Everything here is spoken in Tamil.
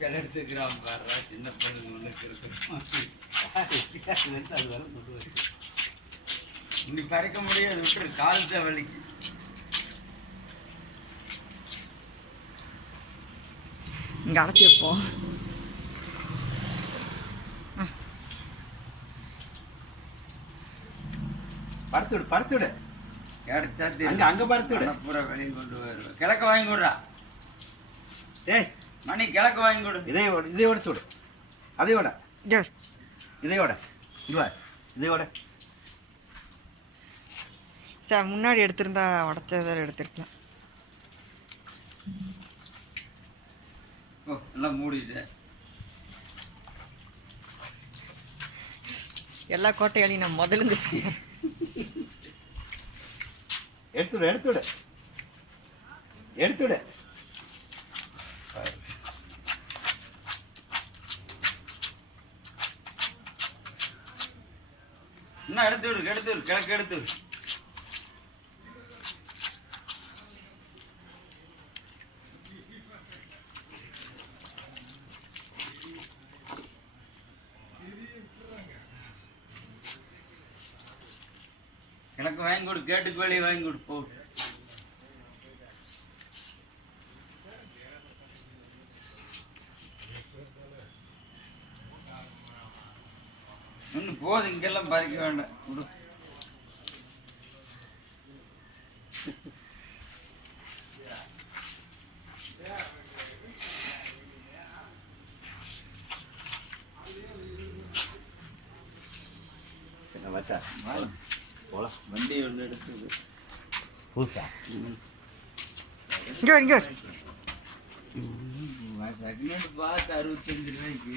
கிளடுத்துக்கிறான் பாரு சின்ன பொண்ணு ஒன்று இருக்கும் அது வர கொண்டு வந்து இப்படி பறக்க முடியாது விட்டுரு காலத்தை வலிக்கு இங்கே அடக்கி வைப்போம் படுத்து விடு படுத்து விடு கிடைச்சா அங்கே அங்கே படுத்து விடு பூரா வெளியில் கொண்டு வருவேன் கிழக்க வாங்கி விடுறா ஏய் மணி கிழக்க வாங்கி கொடு. இதை விட- இதை எடுத்து விடு. அதை விட. இங்கே இதை விட. இது வா இதை விட. சார் முன்னாடி எடுத்திருந்தா உடச்சதை எடுத்திருக்கலாம். ஓ எல்லாம் மூடிட்டு. எல்லா கோட்டையாலையும் நான் முதல்ல இருந்து செய்யறேன் எடுத்து விடு எடுத்து விடு எடுத்து விடு இன்னும் எடுத்து விடு எடுத்து விடு கிழக்கு எடுத்து விடு. கிழக்கு வாங்கி கொடு கேட்டுக்கு வெளியே வாங்கி கொடு போ. இன்னும் போதும் இங்கெல்லாம் பறிக்க வேண்டாம். விடு. வண்டி ஒன்று எடுத்தது புதுசா? இங்கே இங்கே செகண்ட் பார்த்து அறுபத்தஞ்சு ரூபாய்க்கு.